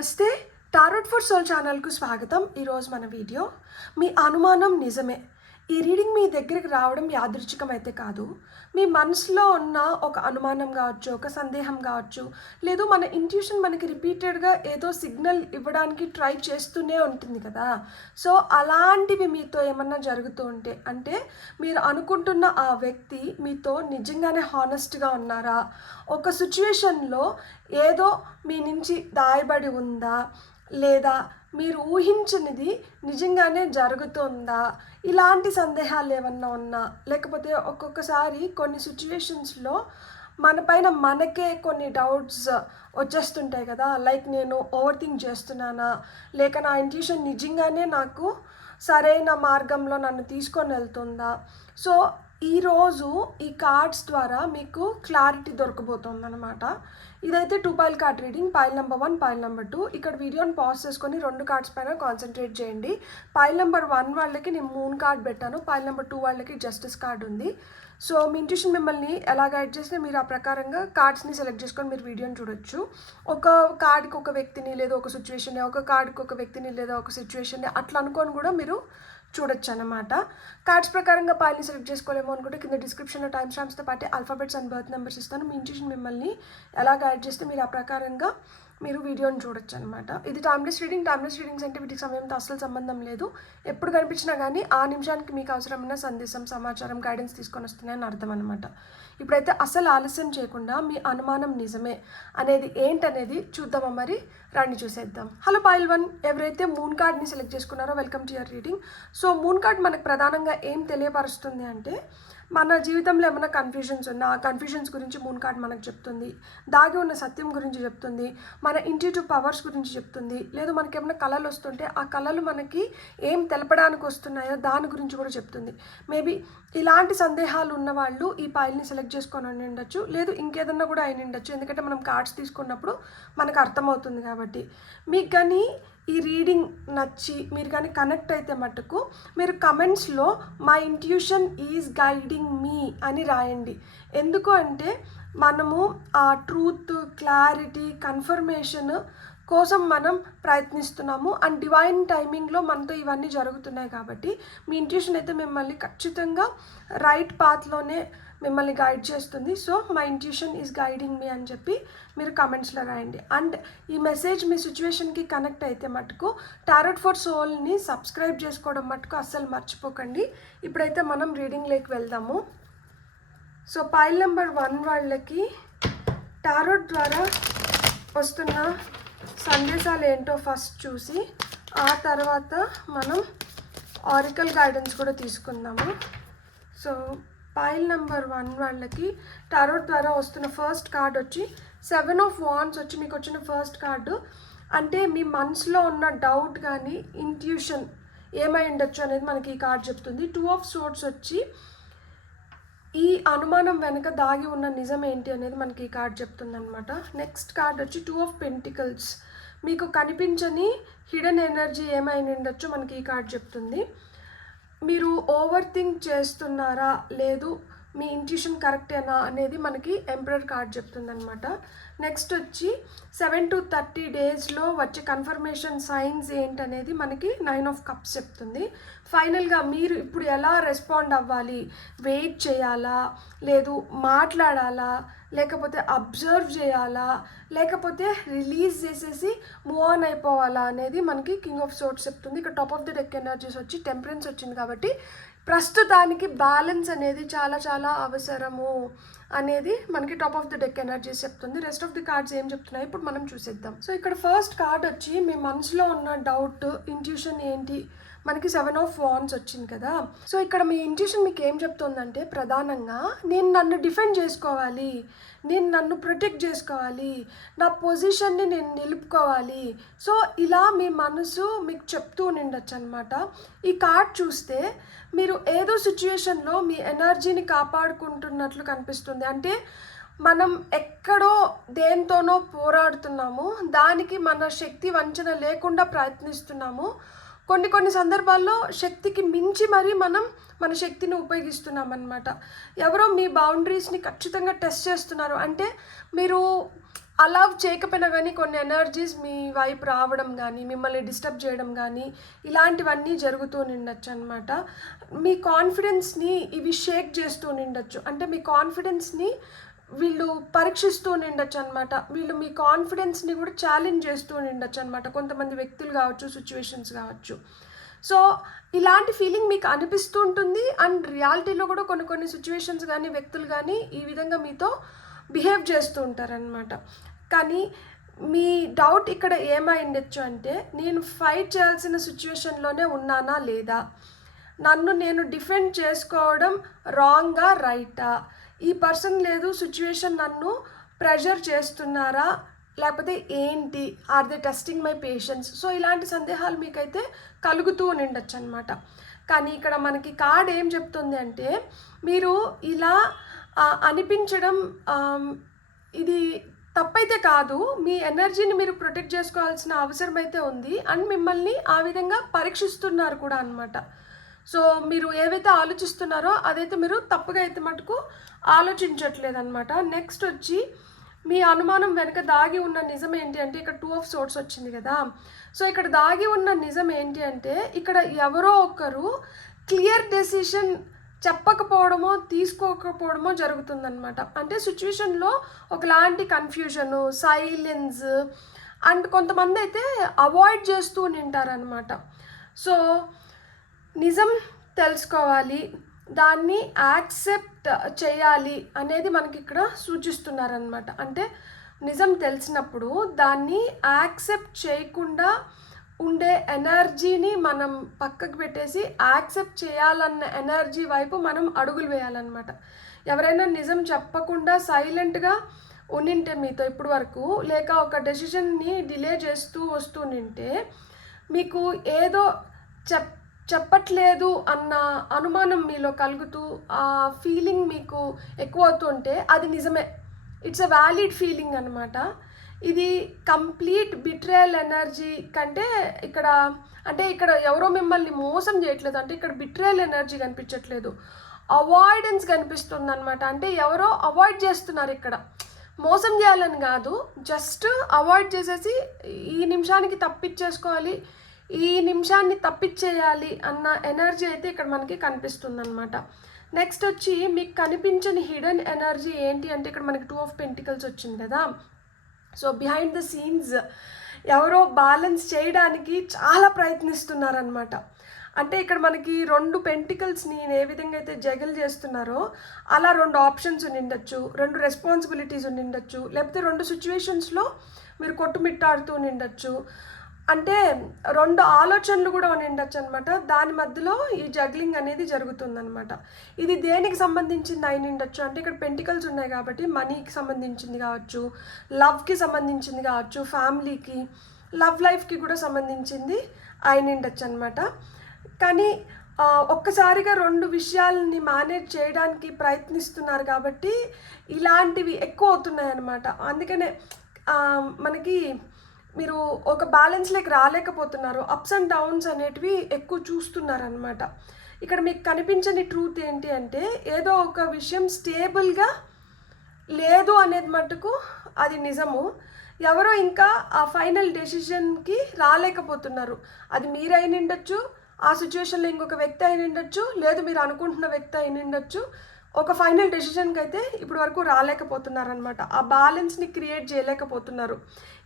నమస్తే tarot for soul ఛానల్కు స్వాగతం. ఈరోజు మన వీడియో మీ అనుమానం నిజమే. ఈ రీడింగ్ మీ దగ్గరికి రావడం యాదృచ్ఛికం అయితే కాదు. మీ మనసులో ఉన్న ఒక అనుమానం కావచ్చు, ఒక సందేహం కావచ్చు, లేదు మన ఇంట్యూషన్ మనకి రిపీటెడ్గా ఏదో సిగ్నల్ ఇవ్వడానికి ట్రై చేస్తూనే ఉంటుంది కదా. సో అలాంటివి మీతో ఏమన్నా జరుగుతూ ఉంటే, అంటే మీరు అనుకుంటున్న ఆ వ్యక్తి మీతో నిజంగానే హానెస్ట్గా ఉన్నారా, ఒక సిచ్యువేషన్లో ఏదో మీ నుంచి దాయబడి ఉందా, లేదా మీరు ఊహించినది నిజంగానే జరుగుతుందా, ఇలాంటి సందేహాలు ఏమన్నా ఉన్నా, లేకపోతే ఒక్కొక్కసారి కొన్ని సిచ్యువేషన్స్లో మన పైన మనకే కొన్ని డౌట్స్ వచ్చేస్తుంటాయి కదా. లైక్ నేను ఓవర్ థింక్ చేస్తున్నానా, లేక నా ఇంట్యూషన్ నిజంగానే నాకు సరైన మార్గంలో నన్ను తీసుకొని వెళ్తుందా. సో ఈరోజు ఈ కార్డ్స్ ద్వారా మీకు క్లారిటీ దొరకబోతుంది అనమాట. ఇదైతే 2 pile card reading. Pile number 1, pile number 2. ఇక్కడ వీడియోని పాజ్ చేసుకొని 2 కార్డ్స్ పైన కాన్సన్ట్రేట్ చేయండి. పైల్ నెంబర్ 1 వాళ్ళకి నేను మూన్ కార్డ్ పెట్టాను, పైల్ నెంబర్ 2 వాళ్ళకి జస్టిస్ కార్డ్ ఉంది. సో మీ ఇంట్యూషన్ మిమ్మల్ని ఎలా గైడ్ చేస్తే మీరు ఆ ప్రకారంగా కార్డ్స్ని సెలెక్ట్ చేసుకొని మీరు వీడియోని చూడొచ్చు. ఒక కార్డ్కి ఒక వ్యక్తిని, లేదా ఒక సిచ్యువేషన్ని, ఒక కార్డ్కి ఒక వ్యక్తిని లేదా ఒక సిచ్యువేషన్ని అట్లా అనుకొని కూడా మీరు చూడొచ్చు అన్నమాట. కార్డ్స్ ప్రకారంగా పైల్ని సెలెక్ట్ చేసుకోలేమో అనుకుంటే కింద డిస్క్రిప్షన్లో టైమ్ స్టాంప్స్తో పాటు ఆల్ఫాబెట్స్ అండ్ బర్త్ నెంబర్స్ ఇస్తాను. మీ ఇంట్యూషన్ మిమ్మల్ని ఎలా గైడ్ చేస్తే మీరు ఆ ప్రకారంగా మీరు వీడియోని చూడొచ్చు అనమాట. ఇది టైమ్లెస్ రీడింగ్. టైమ్లెస్ రీడింగ్స్ అంటే వీటికి సమయంతో అస్సలు సంబంధం లేదు. ఎప్పుడు కనిపించినా కానీ ఆ నిమిషానికి మీకు అవసరమైన సందేశం, సమాచారం, గైడెన్స్ తీసుకొని వస్తున్నాయని అర్థం అనమాట. ఇప్పుడైతే అసలు ఆలస్యం చేయకుండా మీ అనుమానం నిజమే అనేది ఏంటనేది చూద్దామా. మరి రండి చూసేద్దాం. హలో పైల్ 1, ఎవరైతే మూన్ కార్డ్ని సెలెక్ట్ చేసుకున్నారో welcome to your reading. So moon card మనకు ప్రధానంగా ఏం తెలియపరుస్తుంది అంటే, మన జీవితంలో ఏమైనా కన్ఫ్యూజన్స్ ఉన్నా ఆ కన్ఫ్యూజన్స్ గురించి మూన్ కార్డ్ మనకు చెప్తుంది. దాగి ఉన్న సత్యం గురించి చెప్తుంది, మన ఇంట్యూటివ్ పవర్స్ గురించి చెప్తుంది. లేదు మనకి ఏమైనా కళలు వస్తుంటే ఆ కళలు మనకి ఏం తెలపడానికి వస్తున్నాయో దాని గురించి కూడా చెప్తుంది. మేబీ ఇలాంటి సందేహాలు ఉన్న వాళ్ళు ఈ పైల్ని సెలెక్ట్ చేసుకొని ఉండొచ్చు, లేదు ఇంకేదన్నా కూడా అయిన ఉండొచ్చు. ఎందుకంటే మనం కార్డ్స్ తీసుకున్నప్పుడు మనకు అర్థమవుతుంది కాబట్టి. మీకు కానీ ఈ రీడింగ్ నచ్చి మీరు కానీ కనెక్ట్ అయితే మటుకు మీరు కమెంట్స్లో my intuition is guiding me అని రాయండి. ఎందుకు అంటే మనము ఆ ట్రూత్, క్లారిటీ, కన్ఫర్మేషన్ కోసం మనం ప్రయత్నిస్తున్నాము. అండ్ డివైన్ టైమింగ్లో మనతో ఇవన్నీ జరుగుతున్నాయి కాబట్టి మీ ఇంట్యూషన్ అయితే మిమ్మల్ని ఖచ్చితంగా రైట్ పాత్లోనే మిమ్మల్ని గైడ్ చేస్తుంది. So my intuition is guiding me అని చెప్పి మీరు కమెంట్స్లో రాయండి. అండ్ ఈ మెసేజ్ మీ సిచ్యువేషన్కి కనెక్ట్ అయితే మటుకు టారోట్ ఫర్ సోల్ని సబ్స్క్రైబ్ చేసుకోవడం మటుకు అస్సలు మర్చిపోకండి. ఇప్పుడైతే మనం రీడింగ్లోకి వెళ్దాము. సో పైల్ నెంబర్ 1 వాళ్ళకి టారోట్ ద్వారా వస్తున్న సందేశాలు ఏంటో ఫస్ట్ చూసి ఆ తర్వాత మనం ఆరికల్ గైడెన్స్ కూడా తీసుకుందాము. సో పైల్ నెంబర్ 1 వాళ్ళకి టారోట్ ద్వారా వస్తున్న ఫస్ట్ కార్డ్ వచ్చి 7 ఆఫ్ వాండ్స్ వచ్చి మీకు వచ్చిన ఫస్ట్ కార్డు. అంటే మీ మనసులో ఉన్న డౌట్ కానీ ఇంట్యూషన్ ఏమై ఉండొచ్చు అనేది మనకి ఈ కార్డ్ చెప్తుంది. 2 ఆఫ్ సోర్డ్స్ వచ్చి ఈ అనుమానం వెనక దాగి ఉన్న నిజం ఏంటి అనేది మనకి ఈ కార్డ్ చెప్తుంది అనమాట. నెక్స్ట్ కార్డ్ వచ్చి 2 ఆఫ్ పెంటికల్స్, మీకు కనిపించని హిడెన్ ఎనర్జీ ఏమై ఉండొచ్చు మనకి ఈ కార్డ్ చెప్తుంది. మీరు ఓవర్ థింక్ చేస్తున్నారా, లేదు మీ ఇంట్యూషన్ కరెక్టేనా అనేది మనకి ఎంపరర్ కార్డ్ చెప్తుంది అనమాట. నెక్స్ట్ వచ్చి 7 to 30 డేస్లో వచ్చే కన్ఫర్మేషన్ సైన్స్ ఏంటనేది మనకి 9 ఆఫ్ కప్స్ చెప్తుంది. ఫైనల్గా మీరు ఇప్పుడు ఎలా రెస్పాండ్ అవ్వాలి, వెయిట్ చేయాలా, లేదు మాట్లాడాలా, లేకపోతే అబ్జర్వ్ చేయాలా, లేకపోతే రిలీజ్ చేసేసి మూవ్ ఆన్ అయిపోవాలా అనేది మనకి కింగ్ ఆఫ్ సోర్డ్స్ చెప్తుంది. ఇక్కడ top of the deck energies వచ్చి టెంపరెన్స్ వచ్చింది కాబట్టి ప్రస్తుతానికి బ్యాలెన్స్ అనేది చాలా చాలా అవసరము అనేది మనకి top of the deck energies చెప్తుంది. రెస్ట్ ఆఫ్ ది కార్డ్స్ ఏం చెప్తున్నాయి ఇప్పుడు మనం చూసేద్దాం. సో ఇక్కడ ఫస్ట్ కార్డ్ వచ్చి మీ మనసులో ఉన్న డౌట్, ఇంట్యూషన్ ఏంటి, మనకి 7 ఆఫ్ వాండ్స్ వచ్చింది కదా. సో ఇక్కడ మీ ఇంట్యూషన్ మీకు ఏం చెప్తుందంటే, ప్రధానంగా నేను నన్ను డిఫెండ్ చేసుకోవాలి, నేను నన్ను ప్రొటెక్ట్ చేసుకోవాలి, నా పొజిషన్ని నేను నిలుపుకోవాలి. సో ఇలా మీ మనసు మీకు చెప్తూ ఉండొచ్చు అనమాట. ఈ కార్డ్ చూస్తే మీరు ఏదో సిచ్యువేషన్లో మీ ఎనర్జీని కాపాడుకుంటున్నట్లు కనిపిస్తుంది. అంటే మనం ఎక్కడో దేనితోనో పోరాడుతున్నాము, దానికి మన శక్తి వంచన లేకుండా ప్రయత్నిస్తున్నాము. కొన్ని సందర్భాల్లో శక్తికి మించి మరి మనం మన శక్తిని ఉపయోగిస్తున్నాం అన్నమాట. ఎవరో మీ బౌండరీస్ని ఖచ్చితంగా టెస్ట్ చేస్తున్నారు. అంటే మీరు అలౌ చేయకపోయినా కానీ కొన్ని ఎనర్జీస్ మీ వైపు రావడం కానీ మిమ్మల్ని డిస్టర్బ్ చేయడం కానీ ఇలాంటివన్నీ జరుగుతూ నిండొచ్చు అనమాట. మీ కాన్ఫిడెన్స్ని ఇవి షేక్ చేస్తూ నిండొచ్చు. అంటే మీ కాన్ఫిడెన్స్ని వీళ్ళు పరీక్షిస్తూ నిండొచ్చు అనమాట. వీళ్ళు మీ కాన్ఫిడెన్స్ని కూడా ఛాలెంజ్ చేస్తూ నిండొచ్చు అనమాట. కొంతమంది వ్యక్తులు కావచ్చు, సిచ్యువేషన్స్ కావచ్చు. సో ఇలాంటి ఫీలింగ్ మీకు అనిపిస్తూ ఉంటుంది. అండ్ రియాలిటీలో కూడా కొన్ని కొన్ని సిచ్యువేషన్స్ కానీ వ్యక్తులు కానీ ఈ విధంగా మీతో బిహేవ్ చేస్తూ ఉంటారనమాట. కానీ మీ డౌట్ ఇక్కడ ఏమైండొచ్చు అంటే, నేను ఫైట్ చేయాల్సిన సిచ్యువేషన్లోనే ఉన్నానా లేదా, నన్ను నేను డిఫెండ్ చేసుకోవడం రాంగా రైటా, ఈ పర్సన్ లేదు సిచ్యువేషన్ నన్ను ప్రెషర్ చేస్తున్నారా లేకపోతే ఏంటి, are they testing my patience. So ఇలాంటి సందేహాలు మీకైతే కలుగుతూ ఉండొచ్చు అనమాట. కానీ ఇక్కడ మనకి కార్డ్ ఏం చెప్తుంది అంటే, మీరు ఇలా అనిపించడం ఇది తప్పైతే కాదు, మీ ఎనర్జీని మీరు ప్రొటెక్ట్ చేసుకోవాల్సిన అవసరం అయితే ఉంది. అండ్ మిమ్మల్ని ఆ విధంగా పరీక్షిస్తున్నారు కూడా అనమాట. సో మీరు ఏవైతే ఆలోచిస్తున్నారో అదైతే మీరు తప్పుగా అయితే మటుకు ఆలోచించట్లేదన్నమాట. నెక్స్ట్ వచ్చి మీ అనుమానం వెనక దాగి ఉన్న నిజం ఏంటి అంటే, ఇక్కడ 2 ఆఫ్ సోర్స్ వచ్చింది కదా. సో ఇక్కడ దాగి ఉన్న నిజం ఏంటి అంటే, ఇక్కడ ఎవరో ఒకరు క్లియర్ డెసిషన్ చెప్పకపోవడమో తీసుకోకపోవడమో జరుగుతుందన్నమాట. అంటే సిచ్యువేషన్లో ఒకలాంటి కన్ఫ్యూజను, సైలెన్స్ అండ్ కొంతమంది అయితే అవాయిడ్ చేస్తూ ఉంటారనమాట. సో నిజం తెలుసుకోవాలి, దాన్ని యాక్సెప్ట్ చేయాలి అనేది మనకి ఇక్కడ సూచిస్తున్నారనమాట. అంటే నిజం తెలిసినప్పుడు దాన్ని యాక్సెప్ట్ చేయకుండా ఉండే ఎనర్జీని మనం పక్కకు పెట్టేసి యాక్సెప్ట్ చేయాలన్న ఎనర్జీ వైపు మనం అడుగులు వేయాలన్నమాట. ఎవరైనా నిజం చెప్పకుండా సైలెంట్గా ఉండింటే మీతో ఇప్పటి వరకు, లేక ఒక డెసిషన్ని డిలే చేస్తూ వస్తూ నింటే మీకు ఏదో చెప్పట్లేదు అన్న అనుమానం మీలో కలుగుతూ ఆ ఫీలింగ్ మీకు ఎక్కువ అవుతుంటే అది నిజమే, ఇట్స్ అ వ్యాలిడ్ ఫీలింగ్ అనమాట. ఇది కంప్లీట్ బిట్రేయల్ ఎనర్జీ కంటే ఇక్కడ అంటే ఇక్కడ ఎవరో మిమ్మల్ని మోసం చేయట్లేదు, అంటే ఇక్కడ బిట్రేయల్ ఎనర్జీ కనిపించట్లేదు, అవాయిడెన్స్ కనిపిస్తుంది అనమాట. అంటే ఎవరో అవాయిడ్ చేస్తున్నారు, ఇక్కడ మోసం చేయాలని కాదు, జస్ట్ అవాయిడ్ చేసేసి ఈ నిమిషానికి తప్పించేసుకోవాలి, ఈ నిమిషాన్ని తప్పించేయాలి అన్న ఎనర్జీ అయితే ఇక్కడ మనకి కనిపిస్తుంది అనమాట. నెక్స్ట్ వచ్చి మీకు కనిపించని హిడెన్ ఎనర్జీ ఏంటి అంటే, ఇక్కడ మనకి 2 ఆఫ్ పెంటికల్స్ వచ్చింది కదా. సో బిహైండ్ ద సీన్స్ ఎవరో బ్యాలెన్స్ చేయడానికి చాలా ప్రయత్నిస్తున్నారనమాట. అంటే ఇక్కడ మనకి 2 పెంటికల్స్ని ఏ విధంగా అయితే జగల్ చేస్తున్నారో అలా 2 ఆప్షన్స్ ఉండిండొచ్చు, 2 రెస్పాన్సిబిలిటీస్ ఉండిండొచ్చు, లేకపోతే 2 సిచ్యువేషన్స్లో మీరు కొట్టుమిట్టాడుతూ ఉండిండొచ్చు. అంటే 2 ఆలోచనలు కూడా ఉండిండొచ్చు అనమాట. దాని మధ్యలో ఈ జగ్లింగ్ అనేది జరుగుతుందనమాట. ఇది దేనికి సంబంధించింది అయినిండొచ్చు అంటే, ఇక్కడ పెంటికల్స్ ఉన్నాయి కాబట్టి మనీకి సంబంధించింది కావచ్చు, లవ్కి సంబంధించింది కావచ్చు, ఫ్యామిలీకి, లవ్ లైఫ్కి కూడా సంబంధించింది అయినిండొచ్చు అనమాట. కానీ ఒక్కసారిగా 2 విషయాలని మేనేజ్ చేయడానికి ప్రయత్నిస్తున్నారు కాబట్టి ఇలాంటివి ఎక్కువ అవుతున్నాయి అన్నమాట. అందుకనే మనకి మీరు ఒక బ్యాలెన్స్లోకి రాలేకపోతున్నారు, అప్స్ అండ్ డౌన్స్ అనేటివి ఎక్కువ చూస్తున్నారనమాట. ఇక్కడ మీకు కనిపించని ట్రూత్ ఏంటి అంటే, ఏదో ఒక విషయం స్టేబుల్గా లేదు అనేది మటుకు అది నిజము. ఎవరో ఇంకా ఆ ఫైనల్ డెసిషన్కి రాలేకపోతున్నారు. అది మీరు అయినిండొచ్చు, ఆ సిచ్యువేషన్లో ఇంకొక వ్యక్తి అయినిండొచ్చు, లేదు మీరు అనుకుంటున్న వ్యక్తి అయినిండొచ్చు. ఒక ఫైనల్ డెసిషన్కి అయితే ఇప్పటి వరకు రాలేకపోతున్నారనమాట. ఆ బ్యాలెన్స్ని క్రియేట్ చేయలేకపోతున్నారు,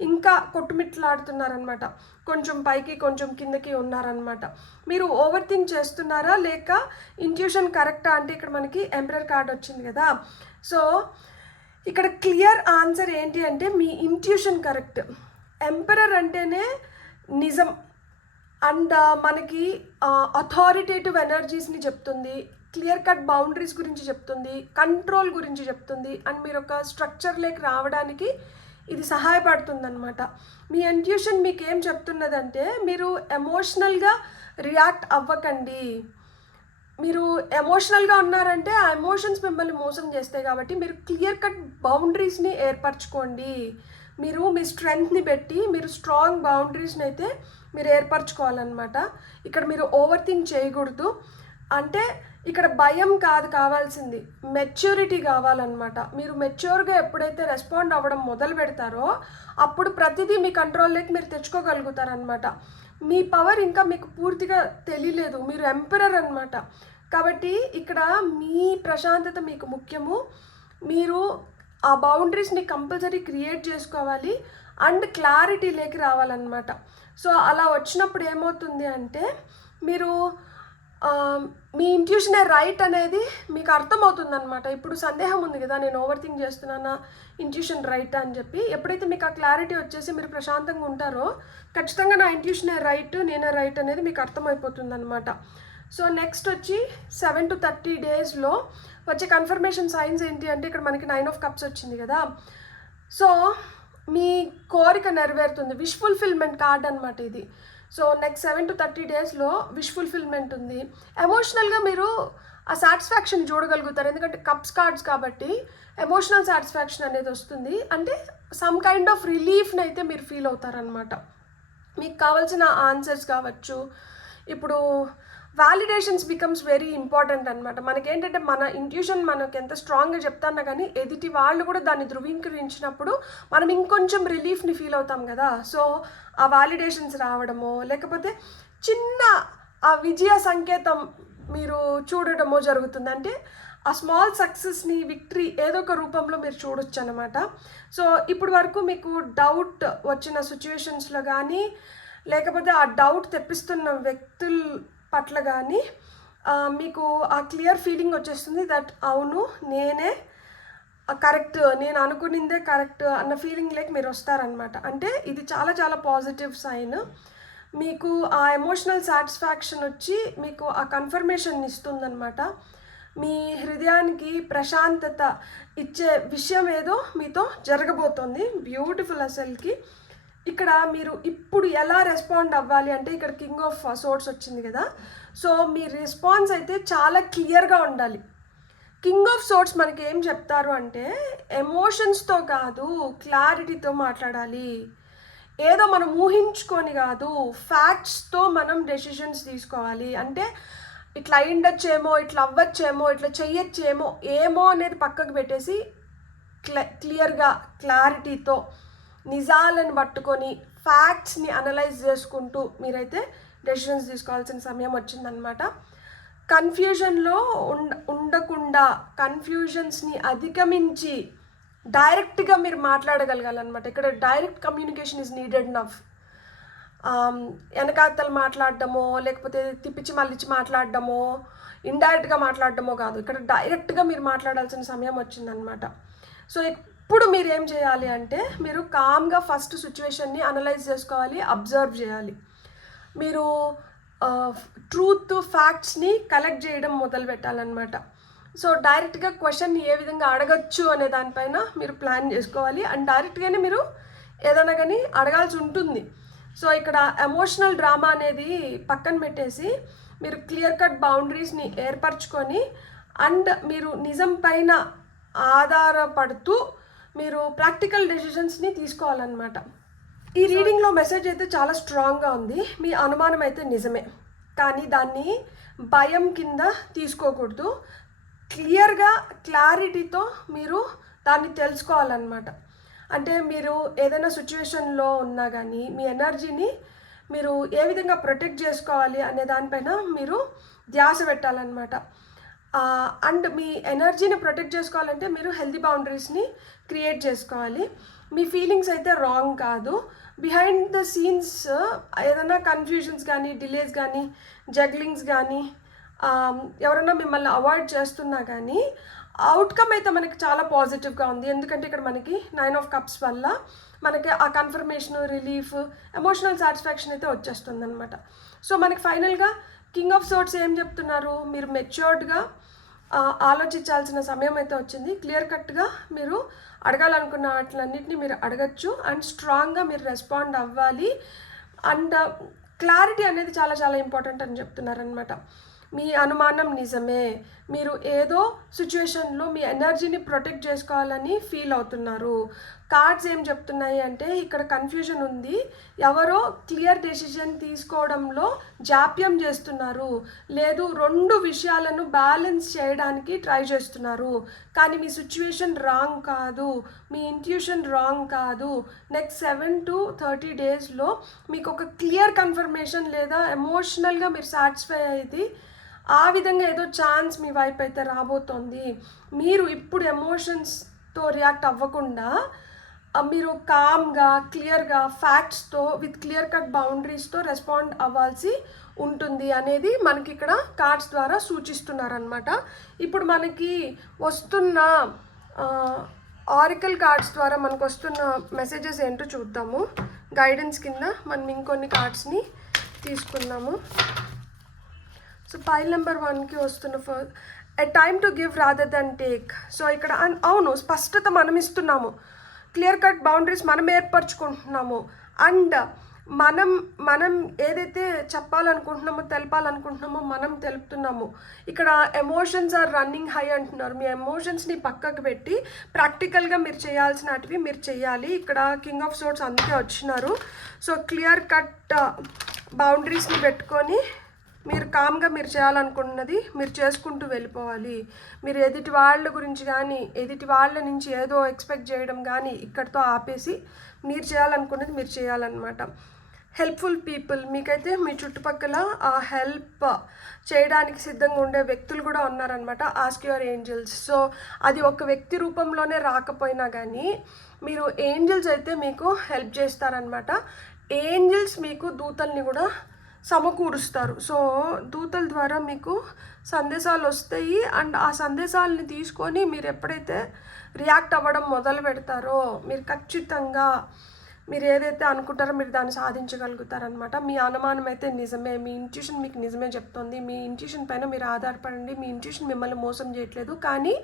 ఇంకా కొట్టుమిట్లాడుతున్నారనమాట. కొంచెం పైకి కొంచెం కిందకి ఉన్నారనమాట. మీరు ఓవర్ థింక్ చేస్తున్నారా లేక ఇంట్యూషన్ కరెక్టా అంటే, ఇక్కడ మనకి ఎంపరర్ కార్డ్ వచ్చింది కదా. సో ఇక్కడ క్లియర్ ఆన్సర్ ఏంటి అంటే, మీ ఇంట్యూషన్ కరెక్ట్. ఎంపరర్ అంటేనే నిజం అండ్ మనకి అథారిటేటివ్ ఎనర్జీస్ని చెప్తుంది, క్లియర్ కట్ బౌండరీస్ గురించి చెప్తుంది, కంట్రోల్ గురించి చెప్తుంది. అండ్ మీరు ఒక స్ట్రక్చర్లోకి రావడానికి ఇది సహాయపడుతుంది అనమాట. మీ ఇంట్యూషన్ మీకు ఏం చెప్తున్నదంటే, మీరు ఎమోషనల్గా రియాక్ట్ అవ్వకండి. మీరు ఎమోషనల్గా ఉన్నారంటే ఆ ఎమోషన్స్ మిమ్మల్ని మోసం చేస్తాయి కాబట్టి మీరు క్లియర్ కట్ బౌండరీస్ని ఏర్పరచుకోండి. మీరు మీ స్ట్రెంగ్త్ని పెట్టి మీరు స్ట్రాంగ్ బౌండరీస్ని అయితే మీరు ఏర్పరచుకోవాలన్నమాట. ఇక్కడ మీరు ఓవర్ థింక్ చేయకూడదు. అంటే ఇక్కడ భయం కాదు కావాల్సింది, మెచ్యూరిటీ కావాలన్నమాట. మీరు మెచ్యూర్గా ఎప్పుడైతే రెస్పాండ్ అవ్వడం మొదలు పెడతారో అప్పుడు ప్రతిదీ మీ కంట్రోల్లోకి మీరు తెచ్చుకోగలుగుతారనమాట. మీ పవర్ ఇంకా మీకు పూర్తిగా తెలియలేదు, మీరు ఎంపరర్ అనమాట. కాబట్టి ఇక్కడ మీ ప్రశాంతత మీకు ముఖ్యము. మీరు ఆ బౌండరీస్ని కంపల్సరీ క్రియేట్ చేసుకోవాలి అండ్ క్లారిటీలోకి రావాలన్నమాట. సో అలా వచ్చినప్పుడు ఏమవుతుంది అంటే మీరు మీ ఇంట్యూషనే రైట్ అనేది మీకు అర్థమవుతుంది అనమాట. ఇప్పుడు సందేహం ఉంది కదా, నేను ఓవర్ థింక్ చేస్తున్నానా, ఇంట్యూషన్ రైట్ అని చెప్పి. ఎప్పుడైతే మీకు ఆ క్లారిటీ వచ్చేసి మీరు ప్రశాంతంగా ఉంటారో ఖచ్చితంగా నా ఇంట్యూషనే రైట్, నేనే రైట్ అనేది మీకు అర్థమైపోతుంది అనమాట. సో నెక్స్ట్ వచ్చి 7 to 30 డేస్లో వచ్చే కన్ఫర్మేషన్ సైన్స్ ఏంటి అంటే ఇక్కడ మనకి 9 of Cups వచ్చింది కదా. సో మీ కోరిక నెరవేరుతుంది, విష్ ఫుల్ఫిల్మెంట్ కార్డ్ అనమాట ఇది. సో నెక్స్ట్ 7 to 30 డేస్లో విష్ ఫుల్ఫిల్మెంట్ ఉంది. ఎమోషనల్గా మీరు ఆ సాటిస్ఫాక్షన్ చూడగలుగుతారు, ఎందుకంటే కప్స్ కార్డ్స్ కాబట్టి ఎమోషనల్ సాటిస్ఫాక్షన్ అనేది వస్తుంది. అంటే సమ్ కైండ్ ఆఫ్ రిలీఫ్ని అయితే మీరు ఫీల్ అవుతారనమాట. మీకు కావాల్సిన ఆన్సర్స్ కావచ్చు. ఇప్పుడు వ్యాలిడేషన్స్ బికమ్స్ వెరీ ఇంపార్టెంట్ అనమాట. మనకేంటంటే మన ఇంట్యూషన్ మనకు ఎంత స్ట్రాంగ్గా చెప్తాన్నా కానీ ఎదుటి వాళ్ళు కూడా దాన్ని ధృవీకరించినప్పుడు మనం ఇంకొంచెం రిలీఫ్ని ఫీల్ అవుతాం కదా. సో ఆ వ్యాలిడేషన్స్ రావడమో లేకపోతే చిన్న ఆ విజయ సంకేతం మీరు చూడడమో జరుగుతుంది. అంటే ఆ స్మాల్ సక్సెస్ని, విక్టరీ ఏదో ఒక రూపంలో మీరు చూడొచ్చు అనమాట. సో ఇప్పుడు వరకు మీకు డౌట్ వచ్చిన సిచ్యువేషన్స్లో కానీ లేకపోతే ఆ డౌట్ తెప్పిస్తున్న వ్యక్తుల పట్ల కానీ మీకు ఆ క్లియర్ ఫీలింగ్ వచ్చేస్తుంది దట్ అవును నేనే కరెక్ట్, నేను అనుకునిందే కరెక్ట్ అన్న ఫీలింగ్ లేక మీరు వస్తారనమాట. అంటే ఇది చాలా చాలా పాజిటివ్ సైన్. మీకు ఆ ఎమోషనల్ సాటిస్ఫాక్షన్ వచ్చి మీకు ఆ కన్ఫర్మేషన్ ఇస్తుందన్నమాట. మీ హృదయానికి ప్రశాంతత ఇచ్చే విషయం ఏదో మీతో జరగబోతోంది. బ్యూటిఫుల్ అసలుకి. ఇక్కడ మీరు ఇప్పుడు ఎలా రెస్పాండ్ అవ్వాలి అంటే ఇక్కడ కింగ్ ఆఫ్ సోర్డ్స్ వచ్చింది కదా. సో మీ రెస్పాన్స్ అయితే చాలా క్లియర్గా ఉండాలి. కింగ్ ఆఫ్ సోర్డ్స్ మనకి ఏం చెప్తారు అంటే ఎమోషన్స్తో కాదు, క్లారిటీతో మాట్లాడాలి. ఏదో మనం ఊహించుకొని కాదు, ఫ్యాక్ట్స్తో మనం డెసిషన్స్ తీసుకోవాలి. అంటే ఇట్లా అయ్యిండొచ్చేమో, ఇట్లా అవ్వచ్చేమో, ఇట్లా చెయ్యొచ్చేమో, ఏమో అనేది పక్కకు పెట్టేసి క్లియర్గా క్లారిటీతో నిజాలను పట్టుకొని ఫ్యాక్ట్స్ని అనలైజ్ చేసుకుంటూ మీరైతే డెసిషన్స్ తీసుకోవాల్సిన సమయం వచ్చిందనమాట. కన్ఫ్యూజన్లో ఉండకుండా కన్ఫ్యూజన్స్ని అధిగమించి డైరెక్ట్గా మీరు మాట్లాడగలగాలన్నమాట. ఇక్కడ direct communication is needed enough. వెనకాతలు మాట్లాడడమో లేకపోతే తిప్పిచ్చి మళ్ళిచ్చి మాట్లాడడమో ఇండైరెక్ట్గా మాట్లాడడమో కాదు, ఇక్కడ డైరెక్ట్గా మీరు మాట్లాడాల్సిన సమయం వచ్చిందనమాట. సో ఇప్పుడు మీరు ఏం చేయాలి అంటే మీరు కామ్గా ఫస్ట్ సిచ్యువేషన్ని అనలైజ్ చేసుకోవాలి, అబ్జర్వ్ చేయాలి. మీరు ట్రూత్ ఫ్యాక్ట్స్ని కలెక్ట్ చేయడం మొదలు పెట్టాలన్నమాట. సో డైరెక్ట్గా క్వశ్చన్ని ఏ విధంగా అడగచ్చు అనే దానిపైన మీరు ప్లాన్ చేసుకోవాలి. అండ్ డైరెక్ట్గానే మీరు ఏదైనా కానీ అడగాల్సి ఉంటుంది. సో ఇక్కడ ఎమోషనల్ డ్రామా అనేది పక్కన పెట్టేసి మీరు క్లియర్ కట్ బౌండరీస్ని ఏర్పరచుకొని అండ్ మీరు నిజం పైన ఆధారపడుతూ మీరు ప్రాక్టికల్ డెసిషన్స్ని తీసుకోవాలన్నమాట. ఈ రీడింగ్లో మెసేజ్ అయితే చాలా స్ట్రాంగ్గా ఉంది. మీ అనుమానం అయితే నిజమే, కానీ దాన్ని భయం కింద తీసుకోకూడదు. క్లియర్గా క్లారిటీతో మీరు దాన్ని తెలుసుకోవాలన్నమాట. అంటే మీరు ఏదైనా సిచ్యువేషన్లో ఉన్నా కానీ మీ ఎనర్జీని మీరు ఏ విధంగా ప్రొటెక్ట్ చేసుకోవాలి అనే దానిపైన మీరు ధ్యాస పెట్టాలన్నమాట. అండ్ మీ ఎనర్జీని ప్రొటెక్ట్ చేసుకోవాలంటే మీరు హెల్తీ బౌండరీస్ని క్రియేట్ చేసుకోవాలి. మీ ఫీలింగ్స్ అయితే రాంగ్ కాదు. బిహైండ్ ద సీన్స్ ఏదైనా కన్ఫ్యూజన్స్ కానీ, డిలేస్ కానీ, జగ్లింగ్స్ కానీ, ఎవరైనా మిమ్మల్ని అవాయిడ్ చేస్తున్నా కానీ అవుట్కమ్ అయితే మనకి చాలా పాజిటివ్గా ఉంది. ఎందుకంటే ఇక్కడ మనకి 9 of Cups వల్ల మనకి ఆ కన్ఫర్మేషన్, రిలీఫ్, ఎమోషనల్ సాటిస్ఫాక్షన్ అయితే వచ్చేస్తుంది అనమాట. సో మనకి ఫైనల్గా కింగ్ ఆఫ్ సోర్డ్స్ ఏం చెప్తున్నారు, మీరు మెచ్యూర్డ్గా ఆలోచించాల్సిన సమయం అయితే వచ్చింది. క్లియర్ కట్గా మీరు అడగాలనుకున్న వాటిలన్నింటినీ మీరు అడగచ్చు అండ్ స్ట్రాంగ్గా మీరు రెస్పాండ్ అవ్వాలి. అండ్ క్లారిటీ అనేది చాలా చాలా ఇంపార్టెంట్ అని చెప్తున్నారనమాట. మీ అనుమానం నిజమే, మీరు ఏదో సిచ్యువేషన్లో మీ ఎనర్జీని ప్రొటెక్ట్ చేసుకోవాలని ఫీల్ అవుతున్నారు, కార్డ్స్ ఏం చెప్తున్నాయి అంటే ఇక్కడ కన్ఫ్యూజన్ ఉంది, ఎవరో క్లియర్ డెసిషన్ తీసుకోవడంలో జాప్యం చేస్తున్నారు, లేదు 2 విషయాలను బ్యాలెన్స్ చేయడానికి ట్రై చేస్తున్నారు. కానీ మీ సిచ్యువేషన్ రాంగ్ కాదు, మీ ఇంట్యూషన్ రాంగ్ కాదు. నెక్స్ట్ 7 to 30 డేస్లో మీకు ఒక క్లియర్ కన్ఫర్మేషన్ లేదా ఎమోషనల్గా మీరు సాటిస్ఫై అయ్యేది ఆ విధంగా ఏదో ఛాన్స్ మీ వైపు అయితే రాబోతోంది. మీరు ఇప్పుడు ఎమోషన్స్తో రియాక్ట్ అవ్వకుండా మీరు కామ్గా క్లియర్గా ఫ్యాక్ట్స్తో విత్ క్లియర్ కట్ బౌండరీస్తో రెస్పాండ్ అవ్వాల్సి ఉంటుంది అనేది మనకి ఇక్కడ కార్డ్స్ ద్వారా సూచిస్తున్నారనమాట. ఇప్పుడు మనకి వస్తున్న ఆరికల్ కార్డ్స్ ద్వారా మనకు వస్తున్న మెసేజెస్ ఏంటో చూద్దాము. గైడెన్స్ కింద మనం ఇంకొన్ని కార్డ్స్ని తీసుకున్నాము. సో పైల్ నెంబర్ 1కి వస్తున్న first, a time to give rather than take. So ఇక్కడ అవును, స్పష్టత మనం ఇస్తున్నాము, క్లియర్ కట్ బౌండరీస్ మనం ఏర్పరచుకుంటున్నాము, అండ్ మనం ఏదైతే చెప్పాలనుకుంటున్నామో తెలపాలనుకుంటున్నామో మనం తెలుపుతున్నాము. ఇక్కడ ఎమోషన్స్ ఆర్ రన్నింగ్ హై అంటున్నారు. మీ ఎమోషన్స్ని పక్కకు పెట్టి ప్రాక్టికల్గా మీరు చేయాల్సినటివి మీరు చేయాలి. ఇక్కడ కింగ్ ఆఫ్ సోర్డ్స్ అందుకే వచ్చినారు. సో క్లియర్ కట్ బౌండరీస్ని పెట్టుకొని మీరు కామ్గా మీరు చేయాలనుకున్నది మీరు చేసుకుంటూ వెళ్ళిపోవాలి. మీరు ఎదుటి వాళ్ళ గురించి కానీ ఎదుటి వాళ్ళ నుంచి ఏదో ఎక్స్పెక్ట్ చేయడం కానీ ఇక్కడితో ఆపేసి మీరు చేయాలనుకున్నది మీరు చేయాలన్నమాట. హెల్ప్ఫుల్ పీపుల్, మీకైతే మీ చుట్టుపక్కల ఆ హెల్ప్ చేయడానికి సిద్ధంగా ఉండే వ్యక్తులు కూడా ఉన్నారనమాట. Ask your angels. సో అది ఒక వ్యక్తి రూపంలోనే రాకపోయినా కానీ మీరు ఏంజల్స్ అయితే మీకు హెల్ప్ చేస్తారనమాట. ఏంజల్స్ మీకు దూతల్ని కూడా సమకూరుస్తారు. సో దూతల ద్వారా మీకు సందేశాలు వస్తాయి, అండ్ ఆ సందేశాలని తీసుకొని మీరు ఎప్పుడైతే రియాక్ట్ అవ్వడం మొదలు పెడతారో మీరు ఖచ్చితంగా మీరు ఏదైతే అనుకుంటారో మీరు దాన్ని సాధించగలుగుతారనమాట. మీ అనుమానం అయితే నిజమే, మీ ఇంట్యూషన్ మీకు నిజమే చెప్తుంది. మీ ఇంట్యూషన్ పైన మీరు ఆధారపడండి. మీ ఇంట్యూషన్ మిమ్మల్ని మోసం చేయట్లేదు, కానీ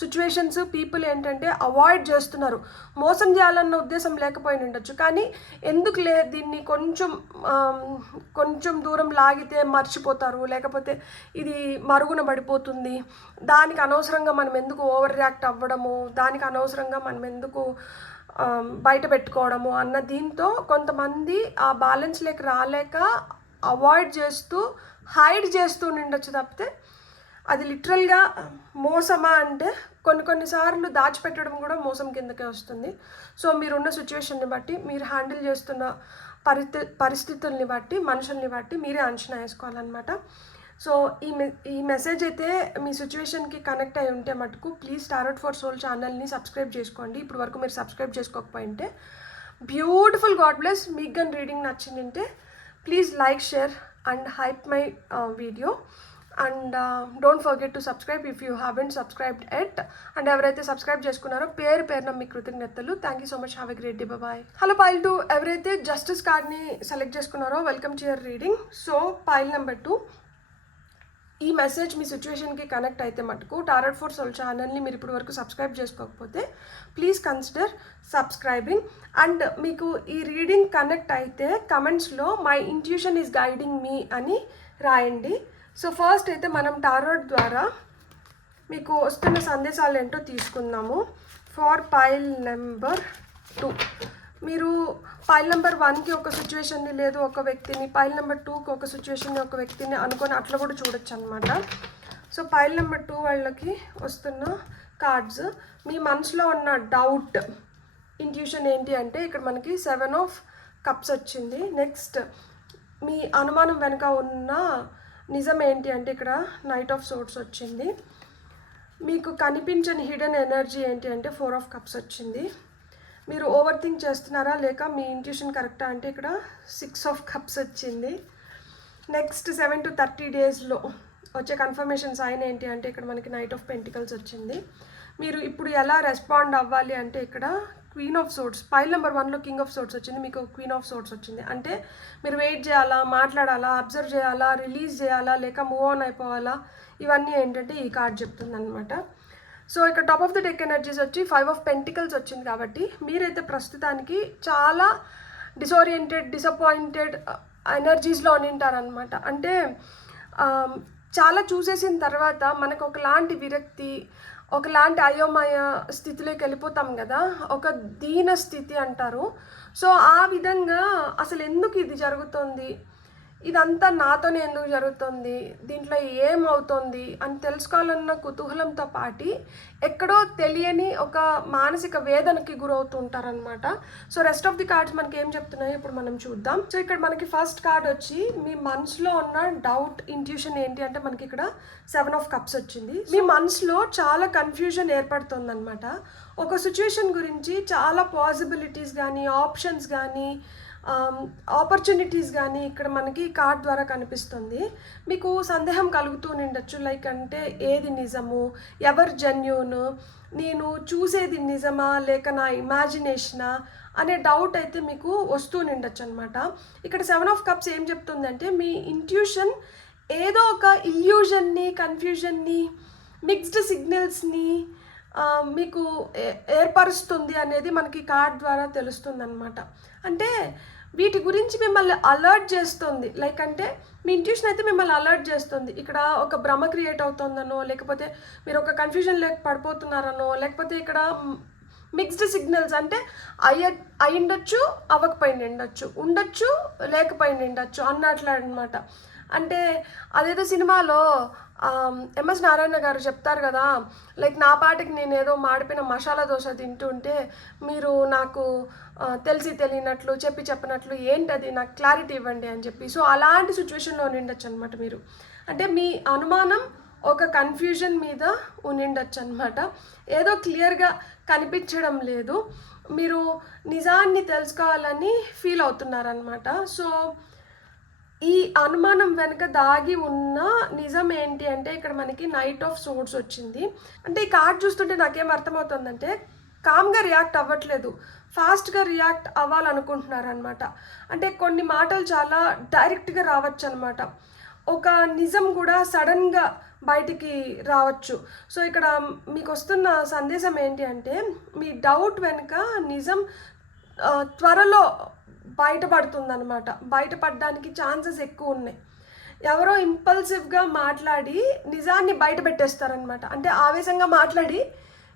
సిచ్యువేషన్స్ పీపుల్ ఏంటంటే అవాయిడ్ చేస్తున్నారు. మోసం చేయాలన్న ఉద్దేశం లేకపోయి ఉండొచ్చు, కానీ ఎందుకు దీన్ని కొంచెం దూరం లాగితే మర్చిపోతారు, లేకపోతే ఇది మరుగున పడిపోతుంది, దానికి అనవసరంగా మనం ఎందుకు ఓవర్ రియాక్ట్ అవ్వడము, దానికి అనవసరంగా మనం ఎందుకు బయట పెట్టుకోవడము అన్న దీంతో కొంతమంది ఆ బ్యాలెన్స్లోకి రాలేక అవాయిడ్ చేస్తూ హైడ్ చేస్తూ ఉండొచ్చు తప్పితే అది లిటరల్గా మోసమా అంటే కొన్నిసార్లు దాచిపెట్టడం కూడా మోసం కిందకే వస్తుంది. సో మీరున్న సిచ్యువేషన్ని బట్టి మీరు హ్యాండిల్ చేస్తున్న పరిస్థితుల్ని బట్టి మనుషుల్ని బట్టి మీరే అంచనా వేసుకోవాలన్నమాట. సో ఈ మెసేజ్ అయితే మీ సిచ్యువేషన్కి కనెక్ట్ అయి ఉంటే మటుకు ప్లీజ్ టారోట్ ఫర్ సోల్ ఛానల్ని సబ్స్క్రైబ్ చేసుకోండి. ఇప్పుడు వరకు మీరు సబ్స్క్రైబ్ చేసుకోకపోయింటే బ్యూటిఫుల్ గాడ్ బ్లెస్. మీకు కానీ రీడింగ్ నచ్చిందంటే please like, share and hype my video, and don't forget to subscribe if you haven't subscribed yet. And ఎవరైతే సబ్స్క్రైబ్ చేసుకున్నారో పేరున మీ కృతజ్ఞతలు. Thank you so much. Have a great day. Bye. Hello pile 2, ఎవరైతే justice కార్డ్ని select చేసుకున్నారో welcome to your reading. So pile number 2, ఈ message మీ సిచ్యువేషన్కి కనెక్ట్ అయితే మటుకు టారోట్ ఫర్ సోల్ ఛానల్ని మీరు ఇప్పుడు వరకు సబ్స్క్రైబ్ చేసుకోకపోతే ప్లీజ్ కన్సిడర్ సబ్స్క్రైబింగ్. అండ్ మీకు ఈ రీడింగ్ కనెక్ట్ అయితే కమెంట్స్లో my intuition is guiding me అని రాయండి. సో ఫస్ట్ అయితే మనం టారోట్ ద్వారా మీకు వస్తున్న సందేశాలు ఏంటో తీసుకుందాము. ఫర్ పైల్ నెంబర్ 2, మీరు పైల్ నెంబర్ 1కి ఒక సిచ్యువేషన్ని లేదు ఒక వ్యక్తిని, పైల్ నెంబర్ 2కి ఒక సిచ్యువేషన్ని ఒక వ్యక్తిని అనుకొని అట్లా కూడా చూడొచ్చు అనమాట. సో పైల్ నెంబర్ 2 వాళ్ళకి వస్తున్న కార్డ్స్, మీ మనసులో ఉన్న డౌట్ ఇంట్యూషన్ ఏంటి అంటే ఇక్కడ మనకి 7 of Cups వచ్చింది. నెక్స్ట్ మీ అనుమానం వెనుక ఉన్న నిజం ఏంటి అంటే ఇక్కడ Knight of Swords వచ్చింది. మీకు కనిపించని హిడెన్ ఎనర్జీ ఏంటి అంటే 4 of Cups వచ్చింది. మీరు ఓవర్ థింక్ చేస్తున్నారా లేక మీ ఇంట్యూషన్ కరెక్టా అంటే ఇక్కడ 6 of Cups వచ్చింది. నెక్స్ట్ 7 to 30 డేస్లో వచ్చే కన్ఫర్మేషన్ సైన్ ఏంటి అంటే ఇక్కడ మనకి Knight of Pentacles వచ్చింది. మీరు ఇప్పుడు ఎలా రెస్పాండ్ అవ్వాలి అంటే ఇక్కడ Queen of Swords, pile number 1లో King of Swords వచ్చింది, మీకు Queen of Swords వచ్చింది. అంటే మీరు వెయిట్ చేయాలా, మాట్లాడాలా, అబ్జర్వ్ చేయాలా, రిలీజ్ చేయాలా, లేక మూవ్ ఆన్ అయిపోవాలా, ఇవన్నీ ఏంటంటే ఈ కార్డ్ చెప్తుంది అనమాట. సో ఇక్కడ top of the deck energies వచ్చి 5 of Pentacles వచ్చింది. కాబట్టి మీరైతే ప్రస్తుతానికి చాలా డిసప్పాయింటెడ్ ఎనర్జీస్లో ఉంటారనమాట. అంటే చాలా చూసేసిన తర్వాత మనకు ఒకలాంటి విరక్తి, ఒకలాంటి అయోమయ స్థితిలోకి వెళ్ళిపోతాం కదా, ఒక దీన స్థితి అంటారు. సో ఆ విధంగా అసలు ఎందుకు ఇది జరుగుతుంది, ఇదంతా నాతోనే ఎందుకు జరుగుతుంది, దీంట్లో ఏమవుతుంది అని తెలుసుకోవాలన్న కుతూహలంతో పాటు ఎక్కడో తెలియని ఒక మానసిక వేదనకి గురవుతూ ఉంటారనమాట. So rest of the cards మనకి ఏం చెప్తున్నాయో ఇప్పుడు మనం చూద్దాం. సో ఇక్కడ మనకి ఫస్ట్ కార్డ్ వచ్చి మీ మనసులో ఉన్న డౌట్, ఇంట్యూషన్ ఏంటి అంటే మనకి ఇక్కడ 7 ఆఫ్ కప్స్ వచ్చింది. మీ మనసులో చాలా కన్ఫ్యూజన్ ఏర్పడుతుంది అనమాట. ఒక సిచ్యువేషన్ గురించి చాలా పాసిబిలిటీస్ కానీ, ఆప్షన్స్ కానీ, ఆపర్చునిటీస్ కానీ ఇక్కడ మనకి కార్డ్ ద్వారా కనిపిస్తుంది. మీకు సందేహం కలుగుతూ ఉండొచ్చు, లైక్ అంటే ఏది నిజము, ఎవరు జెన్యూన్, నేను చూసేది నిజమా లేక నా ఇమాజినేషనా అనే డౌట్ అయితే మీకు వస్తూ ఉండొచ్చు అనమాట. ఇక్కడ 7 ఆఫ్ కప్స్ ఏం చెప్తుందంటే మీ ఇంట్యూషన్ ఏదో ఒక ఇల్యూజన్ని, కన్ఫ్యూజన్ని, మిక్స్డ్ సిగ్నల్స్ని మీకు ఏర్పరుస్తుంది అనేది మనకి కార్డ్ ద్వారా తెలుస్తుంది అనమాట. అంటే వీటి గురించి మిమ్మల్ని అలర్ట్ చేస్తుంది, లైక్ అంటే మీ ఇంట్యూషన్ అయితే మిమ్మల్ని అలర్ట్ చేస్తుంది. ఇక్కడ ఒక భ్రమ క్రియేట్ అవుతుందనో, లేకపోతే మీరు ఒక కన్ఫ్యూజన్ లేక పడిపోతున్నారనో, లేకపోతే ఇక్కడ మిక్స్డ్ సిగ్నల్స్ అంటే అయ్యుండొచ్చు, అవ్వకపోయిండొచ్చు, ఉండొచ్చు, లేకపోయిండొచ్చు అన్నట్లు అనమాట. అంటే అదేదో సినిమాలో ఎంఎస్ నారాయణ గారు చెప్తారు కదా, లైక్ నా పాటికి నేను ఏదో మాడిపోయిన మసాలా దోశ తింటుంటే మీరు నాకు తెలిసి తెలియనట్లు చెప్పినట్లు ఏంటది నాకు క్లారిటీ ఇవ్వండి అని చెప్పి. సో అలాంటి సిచ్యువేషన్లో ఉండిండొచ్చు అనమాట మీరు. అంటే మీ అనుమానం ఒక కన్ఫ్యూజన్ మీద ఉండిండొచ్చు అనమాట. ఏదో క్లియర్గా కనిపించడం లేదు, మీరు నిజాన్ని తెలుసుకోవాలని ఫీల్ అవుతున్నారనమాట. సో ఈ అనుమానం వెనుక దాగి ఉన్న నిజం ఏంటి అంటే ఇక్కడ మనకి నైట్ ఆఫ్ సోర్డ్స్ వచ్చింది. అంటే ఈ కార్డ్ చూస్తుంటే నాకేం అర్థమవుతుందంటే కామ్గా రియాక్ట్ అవ్వట్లేదు, ఫాస్ట్గా రియాక్ట్ అవ్వాలనుకుంటున్నారనమాట. అంటే కొన్ని మాటలు చాలా డైరెక్ట్గా రావచ్చు అనమాట, ఒక నిజం కూడా సడన్గా బయటికి రావచ్చు. సో ఇక్కడ మీకు వస్తున్న సందేశం ఏంటి అంటే మీ డౌట్ వెనుక నిజం త్వరలో బయటపడుతుందనమాట, బయటపడడానికి ఛాన్సెస్ ఎక్కువ ఉన్నాయి. ఎవరో ఇంపల్సివ్గా మాట్లాడి నిజాన్ని బయట పెట్టేస్తారనమాట. అంటే ఆవేశంగా మాట్లాడి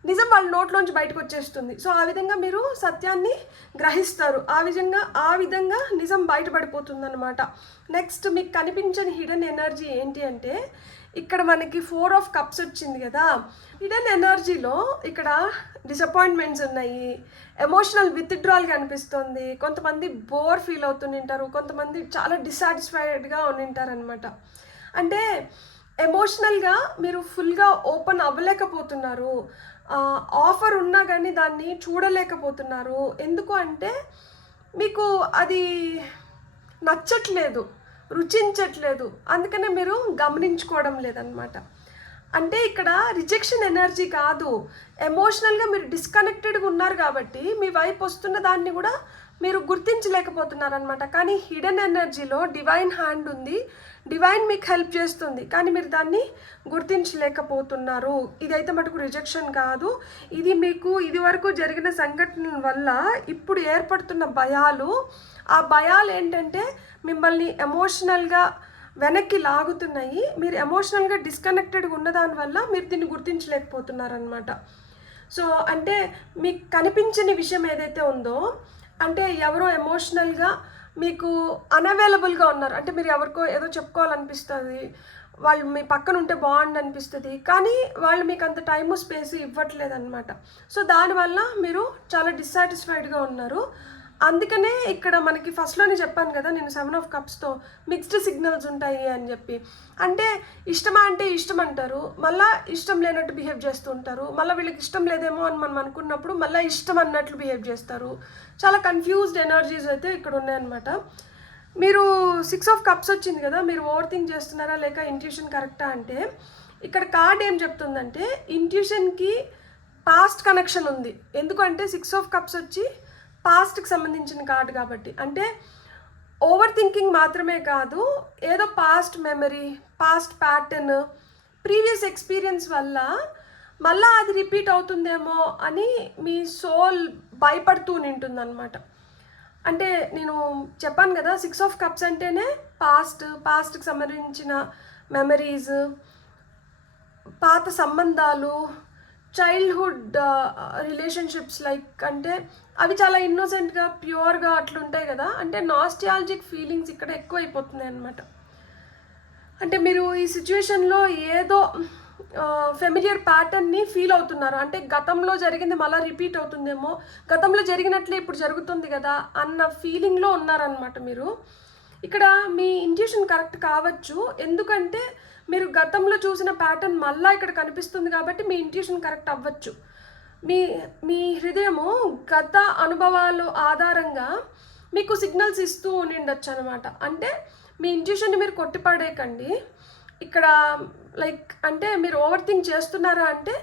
నిజం వాళ్ళ నోట్లోంచి బయటకు వచ్చేస్తుంది. సో ఆ విధంగా మీరు సత్యాన్ని గ్రహిస్తారు, ఆ విధంగా నిజం బయటపడిపోతుందన్నమాట. నెక్స్ట్ మీకు కనిపించని హిడెన్ ఎనర్జీ ఏంటి అంటే ఇక్కడ మనకి 4 ఆఫ్ కప్స్ వచ్చింది కదా, హిడెన్ ఎనర్జీలో ఇక్కడ డిసప్పాయింట్మెంట్స్ ఉన్నాయి, ఎమోషనల్ విత్డ్రాల్ కనిపిస్తుంది, కొంతమంది బోర్ ఫీల్ అవుతుంటారు, కొంతమంది చాలా డిస్సాటిస్ఫైడ్గా ఉండింటారు అనమాట. అంటే ఎమోషనల్గా మీరు ఫుల్గా ఓపెన్ అవ్వలేకపోతున్నారు, ఆఫర్ ఉన్నా కానీ దాన్ని చూడలేకపోతున్నారు. ఎందుకు అంటే మీకు అది నచ్చట్లేదు, రుచించట్లేదు, అందుకనే మీరు గమనించుకోవడం లేదనమాట. అంటే ఇక్కడ రిజెక్షన్ ఎనర్జీ కాదు, ఎమోషనల్గా మీరు డిస్కనెక్టెడ్గా ఉన్నారు కాబట్టి మీ వైపు వస్తున్న దాన్ని కూడా మీరు గుర్తించలేకపోతున్నారనమాట. కానీ హిడెన్ ఎనర్జీలో డివైన్ హ్యాండ్ ఉంది, డివైన్ మీకు హెల్ప్ చేస్తుంది, కానీ మీరు దాన్ని గుర్తించలేకపోతున్నారు. ఇదైతే మటుకు రిజెక్షన్ కాదు, ఇది మీకు ఇదివరకు జరిగిన సంఘటనల వల్ల ఇప్పుడు ఏర్పడుతున్న భయాలు. ఆ భయాలు ఏంటంటే మిమ్మల్ని ఎమోషనల్గా వెనక్కి లాగుతున్నాయి, మీరు ఎమోషనల్గా డిస్కనెక్టెడ్గా ఉన్న దానివల్ల మీరు దీన్ని గుర్తించలేకపోతున్నారనమాట. సో అంటే మీకు కనిపించని విషయం ఏదైతే ఉందో, అంటే ఎవరో ఎమోషనల్గా మీకు అన్అవైలబుల్గా ఉన్నారు, అంటే మీరు ఎవరికో ఏదో చెప్పుకోవాలనిపిస్తుంది, వాళ్ళు మీ పక్కన ఉంటే బాగుండి అనిపిస్తుంది, కానీ వాళ్ళు మీకు అంత టైము స్పేస్ ఇవ్వట్లేదు అనమాట. సో దానివల్ల మీరు చాలా డిస్సాటిస్ఫైడ్గా ఉన్నారు. అందుకనే ఇక్కడ మనకి ఫస్ట్లోనే చెప్పాను కదా నేను 7 ఆఫ్ కప్స్తో మిక్స్డ్ సిగ్నల్స్ ఉంటాయి అని చెప్పి. అంటే ఇష్టమా అంటే ఇష్టం అంటారు, మళ్ళీ ఇష్టం లేనట్టు బిహేవ్ చేస్తూ ఉంటారు, మళ్ళీ వీళ్ళకి ఇష్టం లేదేమో అని మనం అనుకున్నప్పుడు మళ్ళీ ఇష్టం అన్నట్లు బిహేవ్ చేస్తారు. చాలా కన్ఫ్యూజ్డ్ ఎనర్జీస్ అయితే ఇక్కడ ఉన్నాయన్నమాట. మీరు 6 ఆఫ్ కప్స్ వచ్చింది కదా, మీరు ఓవర్ థింక్ చేస్తున్నారా లేక ఇంట్యూషన్ కరెక్టా అంటే ఇక్కడ కార్డ్ ఏం చెప్తుందంటే ఇంట్యూషన్కి పాస్ట్ కనెక్షన్ ఉంది. ఎందుకంటే 6 ఆఫ్ కప్స్ వచ్చి పాస్ట్కి సంబంధించిన కార్డు కాబట్టి, అంటే ఓవర్ థింకింగ్ మాత్రమే కాదు, ఏదో past memory, past pattern, previous experience వల్ల మళ్ళీ అది రిపీట్ అవుతుందేమో అని మీ సోల్ భయపడుతూ ఉంటుందన్నమాట. అంటే నేను చెప్పాను కదా 6 ఆఫ్ కప్స్ అంటేనే పాస్ట్కి సంబంధించిన మెమరీస్, పాత సంబంధాలు, చైల్డ్హుడ్ రిలేషన్షిప్స్ లైక్ అంటే అవి చాలా ఇన్నోసెంట్గా ప్యూర్గా అట్లుంటాయి కదా, అంటే నాస్టాలజిక్ ఫీలింగ్స్ ఇక్కడ ఎక్కువ అయిపోతున్నాయి అనమాట. అంటే మీరు ఈ సిచ్యువేషన్లో ఏదో ఫెమిలియర్ ప్యాటర్న్ని ఫీల్ అవుతున్నారు, అంటే గతంలో జరిగింది మళ్ళీ రిపీట్ అవుతుందేమో, గతంలో జరిగినట్లే ఇప్పుడు జరుగుతుంది కదా అన్న ఫీలింగ్లో ఉన్నారనమాట మీరు. ఇక్కడ మీ ఇంట్యూషన్ కరెక్ట్ కావచ్చు, ఎందుకంటే మీరు గతంలో చూసిన ప్యాటర్న్ మళ్ళీ ఇక్కడ కనిపిస్తుంది కాబట్టి మీ ఇంట్యూషన్ కరెక్ట్ అవ్వచ్చు. మీ మీ హృదయము గత అనుభవాలు ఆధారంగా మీకు సిగ్నల్స్ ఇస్తూ ఉండిండొచ్చు అనమాట. అంటే మీ ఇంట్యూషన్ని మీరు కొట్టిపడేయకండి. ఇక్కడ లైక్ అంటే మీరు ఓవర్ థింక్ చేస్తున్నారా అంటే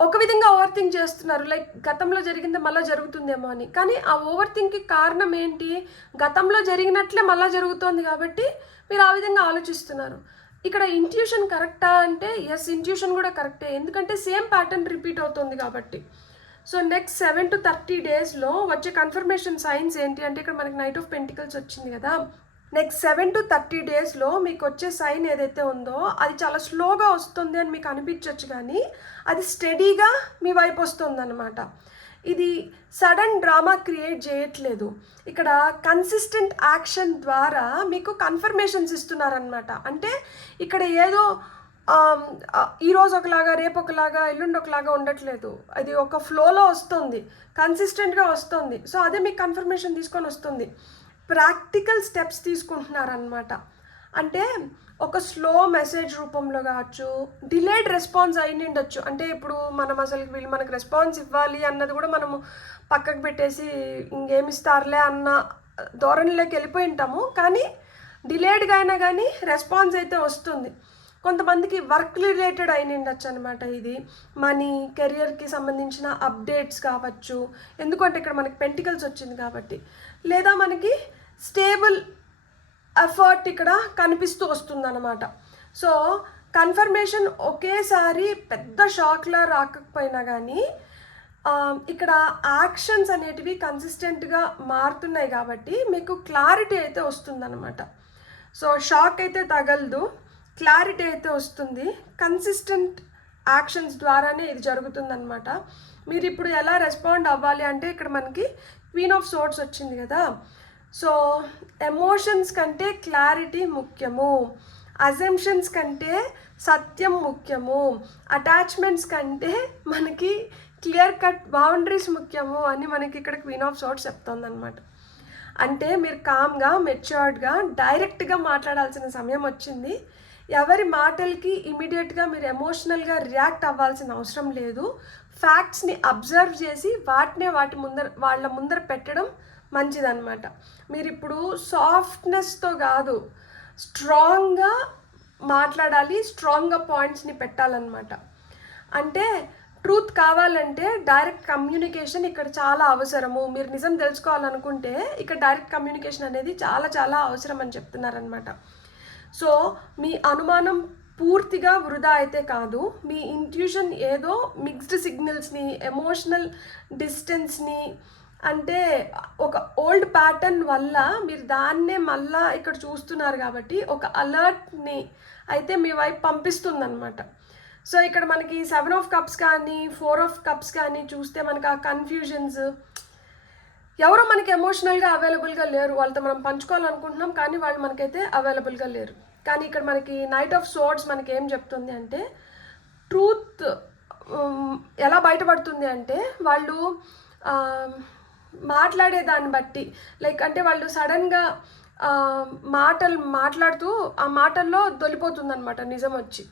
ఒక విధంగా ఓవర్ థింక్ చేస్తున్నారు, లైక్ గతంలో జరిగింది మళ్ళీ జరుగుతుందేమో అని. కానీ ఆ ఓవర్ థింక్కి కారణం ఏంటి? గతంలో జరిగినట్లే మళ్ళీ జరుగుతోంది కాబట్టి మీరు ఆ విధంగా ఆలోచిస్తున్నారు. ఇక్కడ ఇంట్యూషన్ కరెక్టా అంటే ఎస్, ఇంట్యూషన్ కూడా కరెక్టే, ఎందుకంటే సేమ్ ప్యాటర్న్ రిపీట్ అవుతుంది కాబట్టి. సో నెక్స్ట్ 7 to 30 daysలో వచ్చే కన్ఫర్మేషన్ సైన్స్ ఏంటి అంటే ఇక్కడ మనకి నైట్ ఆఫ్ పెంటికల్స్ వచ్చింది కదా. నెక్స్ట్ 7 to 30 daysలో మీకు వచ్చే సైన్ ఏదైతే ఉందో అది చాలా స్లోగా వస్తుంది అని మీకు అనిపించవచ్చు, కానీ అది స్టడీగా మీ వైపు వస్తుంది అనమాట. ఇది సడన్ డ్రామా క్రియేట్ చేయట్లేదు, ఇక్కడ కన్సిస్టెంట్ యాక్షన్ ద్వారా మీకు కన్ఫర్మేషన్స్ ఇస్తున్నారనమాట. అంటే ఇక్కడ ఏదో ఈరోజు ఒకలాగా, రేపు ఒకలాగా, ఎల్లుండి ఒకలాగా ఉండట్లేదు, అది ఒక ఫ్లోలో వస్తుంది, కన్సిస్టెంట్గా వస్తుంది. సో అదే మీకు కన్ఫర్మేషన్ తీసుకొని వస్తుంది. ప్రాక్టికల్ స్టెప్స్ తీసుకుంటున్నారనమాట. అంటే ఒక స్లో మెసేజ్ రూపంలో కావచ్చు, డిలేడ్ రెస్పాన్స్ అయ్యిండొచ్చు. అంటే ఇప్పుడు మనం అసలు వీళ్ళు మనకు రెస్పాన్స్ ఇవ్వాలి అన్నది కూడా మనము పక్కకు పెట్టేసి ఇంకేమిస్తారులే అన్న ధోరణిలోకి వెళ్ళిపోయి ఉంటాము, కానీ డిలేడ్గా అయినా కానీ రెస్పాన్స్ అయితే వస్తుంది. కొంతమందికి వర్క్ రిలేటెడ్ అయినండొచ్చు అనమాట. ఇది మనీ, కెరియర్కి సంబంధించిన అప్డేట్స్ కావచ్చు, ఎందుకంటే ఇక్కడ మనకి పెంటికల్స్ వచ్చింది కాబట్టి. లేదా మనకి స్టేబుల్ ఎఫర్ట్ ఇక్కడ కనిపిస్తూ వస్తుందన్నమాట. సో కన్ఫర్మేషన్ ఒకేసారి పెద్ద షాక్లా రాకపోయినా కానీ ఇక్కడ యాక్షన్స్ అనేటివి కన్సిస్టెంట్గా మారుతున్నాయి కాబట్టి మీకు క్లారిటీ అయితే వస్తుందన్నమాట. సో షాక్ అయితే తగలదు, క్లారిటీ అయితే వస్తుంది. కన్సిస్టెంట్ యాక్షన్స్ ద్వారానే ఇది జరుగుతుందన్నమాట. మీరు ఇప్పుడు ఎలా రెస్పాండ్ అవ్వాలి అంటే ఇక్కడ మనకి క్వీన్ ఆఫ్ సోర్డ్స్ వచ్చింది కదా. సో ఎమోషన్స్ కంటే క్లారిటీ ముఖ్యము, అజంప్షన్స్ కంటే సత్యం ముఖ్యము, అటాచ్మెంట్స్ కంటే మనకి క్లియర్ కట్ బౌండరీస్ ముఖ్యము అని మనకి ఇక్కడ క్వీన్ ఆఫ్ సోర్డ్స్ చెప్తుందన్నమాట. అంటే మీరు కామ్గా, మెచ్యూర్డ్గా, డైరెక్ట్గా మాట్లాడాల్సిన సమయం వచ్చింది. ఎవరి మాటలకి ఇమీడియట్గా మీరు ఎమోషనల్గా రియాక్ట్ అవ్వాల్సిన అవసరం లేదు. ఫ్యాక్ట్స్ని అబ్జర్వ్ చేసి వాళ్ళ ముందర పెట్టడం మంచిదన్నమాట. మీరు ఇప్పుడు సాఫ్ట్నెస్తో కాదు, స్ట్రాంగ్గా మాట్లాడాలి, స్ట్రాంగ్గా పాయింట్స్ని పెట్టాలన్నమాట. అంటే ట్రూత్ కావాలంటే డైరెక్ట్ కమ్యూనికేషన్ ఇక్కడ చాలా అవసరము. మీరు నిజం తెలుసుకోవాలనుకుంటే ఇక్కడ డైరెక్ట్ కమ్యూనికేషన్ అనేది చాలా చాలా అవసరం అని చెప్తున్నారనమాట. సో మీ అనుమానం పూర్తిగా వృధా అయితే కాదు, మీ ఇంట్యూషన్ ఏదో మిక్స్డ్ సిగ్నల్స్ని, ఎమోషనల్ డిస్టెన్స్ని, అంటే ఒక ఓల్డ్ ప్యాటర్న్ వల్ల మీరు దాన్నే మళ్ళా ఇక్కడ చూస్తున్నారు కాబట్టి ఒక అలర్ట్ని అయితే మీ వైపు పంపిస్తుందన్నమాట. సో ఇక్కడ మనకి 7 of Cups కానీ 4 of Cups కానీ చూస్తే మనకి ఆ కన్ఫ్యూజన్స్, ఎవరో మనకి ఎమోషనల్గా అవైలబుల్గా లేరు, వాళ్ళతో మనం పంచుకోవాలనుకుంటున్నాం కానీ వాళ్ళు మనకైతే అవైలబుల్గా లేరు. కానీ ఇక్కడ మనకి నైట్ ఆఫ్ సోర్డ్స్ మనకి ఏం చెప్తుంది అంటే ట్రూత్ ఎలా బయటపడుతుంది అంటే వాళ్ళు మాట్లాడే దాన్ని బట్టి, లైక్ అంటే వాళ్ళు సడన్గా మాట్లాడుతూ ఆ మాటల్లో దొలిపోతుంది అనమాట నిజం వచ్చి.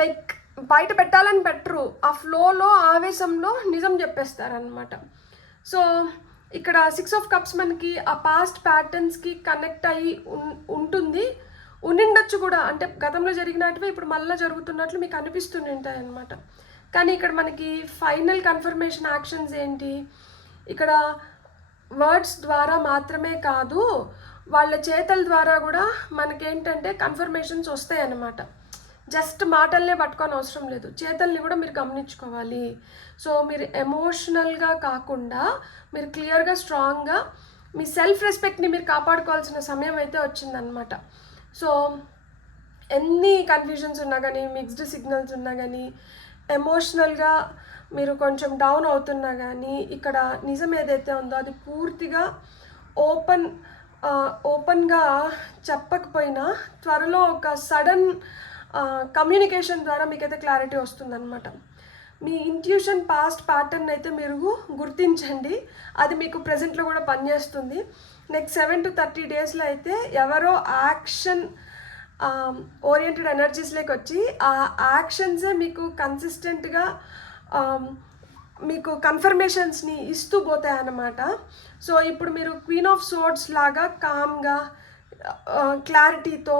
లైక్ బయట పెట్టాలని పెట్టరు, ఆ ఫ్లోలో, ఆవేశంలో నిజం చెప్పేస్తారనమాట. సో ఇక్కడ 6 of Cups మనకి ఆ పాస్ట్ ప్యాటర్న్స్కి కనెక్ట్ అయ్యి ఉండిండొచ్చు కూడా, అంటే గతంలో జరిగినట్టువే ఇప్పుడు మళ్ళీ జరుగుతున్నట్లు మీకు అనిపిస్తూనే ఉంటాయి అన్నమాట. కానీ ఇక్కడ మనకి ఫైనల్ కన్ఫర్మేషన్ యాక్షన్స్ ఏంటి, ఇక్కడ వర్డ్స్ ద్వారా మాత్రమే కాదు, వాళ్ళ చేతల ద్వారా కూడా మనకేంటంటే కన్ఫర్మేషన్స్ వస్తాయి అన్నమాట. జస్ట్ మాటల్నే పట్టుకొని అవసరం లేదు, చేతల్ని కూడా మీరు గమనించుకోవాలి. సో మీరు ఎమోషనల్గా కాకుండా మీరు క్లియర్గా, స్ట్రాంగ్గా మీ సెల్ఫ్ రెస్పెక్ట్ని మీరు కాపాడుకోవాల్సిన సమయం అయితే వచ్చిందనమాట. సో ఎన్ని కన్ఫ్యూజన్స్ ఉన్నా కానీ, మిక్స్డ్ సిగ్నల్స్ ఉన్నా కానీ, ఎమోషనల్గా మీరు కొంచెం డౌన్ అవుతున్నా కానీ ఇక్కడ నిజం ఏదైతే ఉందో అది పూర్తిగా ఓపెన్గా చెప్పకపోయినా త్వరలో ఒక సడన్ కమ్యూనికేషన్ ద్వారా మీకైతే క్లారిటీ వస్తుందన్నమాట. మీ ఇంట్యూషన్ పాస్ట్ ప్యాటర్న్ అయితే మీరు గుర్తించండి, అది మీకు ప్రజెంట్లో కూడా పనిచేస్తుంది. నెక్స్ట్ 7 to 30 డేస్లో అయితే ఎవరో యాక్షన్ ఓరియంటెడ్ ఎనర్జీస్లోకి వచ్చి ఆ యాక్షన్సే మీకు కన్సిస్టెంట్గా మీకు కన్ఫర్మేషన్స్ని ఇస్తూ పోతాయి అన్నమాట. సో ఇప్పుడు మీరు క్వీన్ ఆఫ్ సోర్డ్స్ లాగా కామ్గా క్లారిటీతో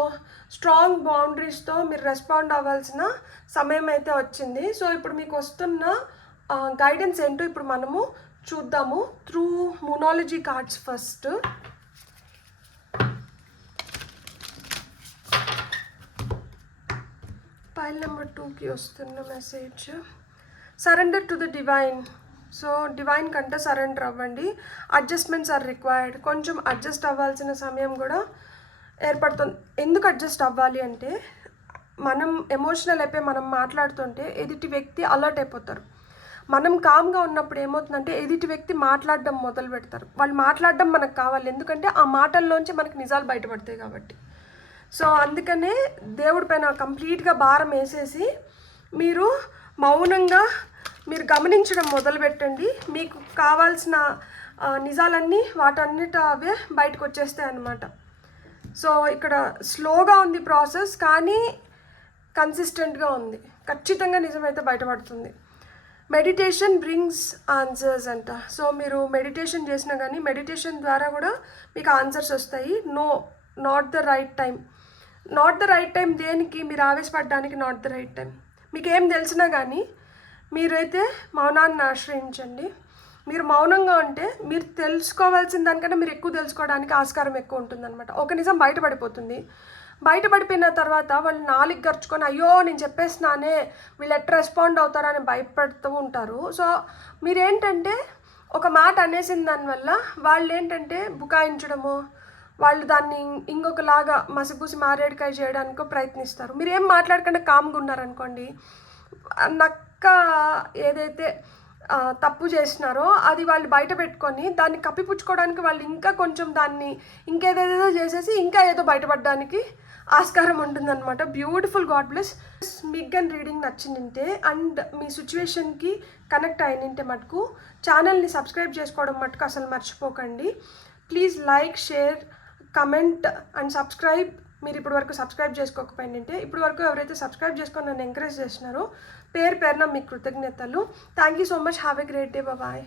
స్ట్రాంగ్ బౌండరీస్తో మీరు రెస్పాండ్ అవ్వాల్సిన సమయం అయితే వచ్చింది. సో ఇప్పుడు మీకు వస్తున్న గైడెన్స్ ఏంటో ఇప్పుడు మనము చూద్దాము through moonology cards. First pile number 2కి వస్తున్న message, surrender to the divine. So divine కంటే సరెండర్ అవ్వండి. Adjustments are required. కొంచెం అడ్జస్ట్ అవ్వాల్సిన సమయం కూడా ఏర్పడుతుంది. ఎందుకు అడ్జస్ట్ అవ్వాలి అంటే, మనం ఎమోషనల్ అయిపోయి మనం మాట్లాడుతుంటే ఎదుటి వ్యక్తి అలర్ట్ అయిపోతారు. మనం కామ్గా ఉన్నప్పుడు ఏమవుతుందంటే ఎదుటి వ్యక్తి మాట్లాడడం మొదలు పెడతారు. వాళ్ళు మాట్లాడడం మనకు కావాలి, ఎందుకంటే ఆ మాటల్లోంచి మనకు నిజాలు బయటపడతాయి కాబట్టి. సో అందుకనే దేవుడి పైన కంప్లీట్గా భారం వేసేసి మీరు మౌనంగా మీరు గమనించడం మొదలుపెట్టండి. మీకు కావాల్సిన నిజాలన్నీ వాటన్నిటి అవే బయటకు వచ్చేస్తాయి అన్నమాట. సో ఇక్కడ స్లోగా ఉంది ప్రాసెస్, కానీ కన్సిస్టెంట్గా ఉంది. ఖచ్చితంగా నిజమైతే బయటపడుతుంది. మెడిటేషన్ బ్రింగ్స్ ఆన్సర్స్ అంట. సో మీరు మెడిటేషన్ చేసినా కానీ మెడిటేషన్ ద్వారా కూడా మీకు ఆన్సర్స్ వస్తాయి. Not the right time. Not the right time దేనికి? మీరు ఆవేశపడడానికి నాట్ ద రైట్ టైం. మీకు ఏం తెలిసినా కానీ మీరైతే మౌనాన్ని ఆశ్రయించండి. మీరు మౌనంగా ఉంటే మీరు తెలుసుకోవాల్సిన దానికన్నా మీరు ఎక్కువ తెలుసుకోవడానికి ఆస్కారం ఎక్కువ ఉంటుందన్నమాట. ఒక నిజం బయటపడిపోతుంది. బయటపడిపోయిన తర్వాత వాళ్ళు నాలుగు గరుచుకొని అయ్యో నేను చెప్పేసినానే వీళ్ళు ఎట్లా రెస్పాండ్ అవుతారని భయపడుతూ ఉంటారు. సో మీరేంటంటే ఒక మాట అనేసిన దానివల్ల వాళ్ళు ఏంటంటే బుకాయించడము, వాళ్ళు దాన్ని ఇంకొకలాగా మసిపూసి మారేడుకాయ చేయడానికో ప్రయత్నిస్తారు. మీరు ఏం మాట్లాడకుండా కామ్గా ఉన్నారనుకోండి, నక్క ఏదైతే తప్పు చేసినారో అది వాళ్ళు బయట పెట్టుకొని దాన్ని కప్పిపుచ్చుకోవడానికి వాళ్ళు ఇంకా కొంచెం దాన్ని ఇంకేదేదో చేసేసి ఇంకా ఏదో బయటపడడానికి ఆస్కారం ఉంటుందన్నమాట. బ్యూటిఫుల్. God bless. మీకు కానీ రీడింగ్ నచ్చిందంటే అండ్ మీ సిచ్యువేషన్కి కనెక్ట్ అయినంటే మటుకు ఛానల్ని సబ్స్క్రైబ్ చేసుకోవడం మటుకు అసలు మర్చిపోకండి. Please like, share, comment and subscribe. మీరు ఇప్పటి వరకు సబ్స్క్రైబ్ చేసుకోకపోయిందంటే ఇప్పటి వరకు ఎవరైతే సబ్స్క్రైబ్ చేసుకొని నన్ను ఎంకరేజ్ చేస్తున్నారో పేరున మీకు కృతజ్ఞతలు. Thank you so much. Have a great day. Bye.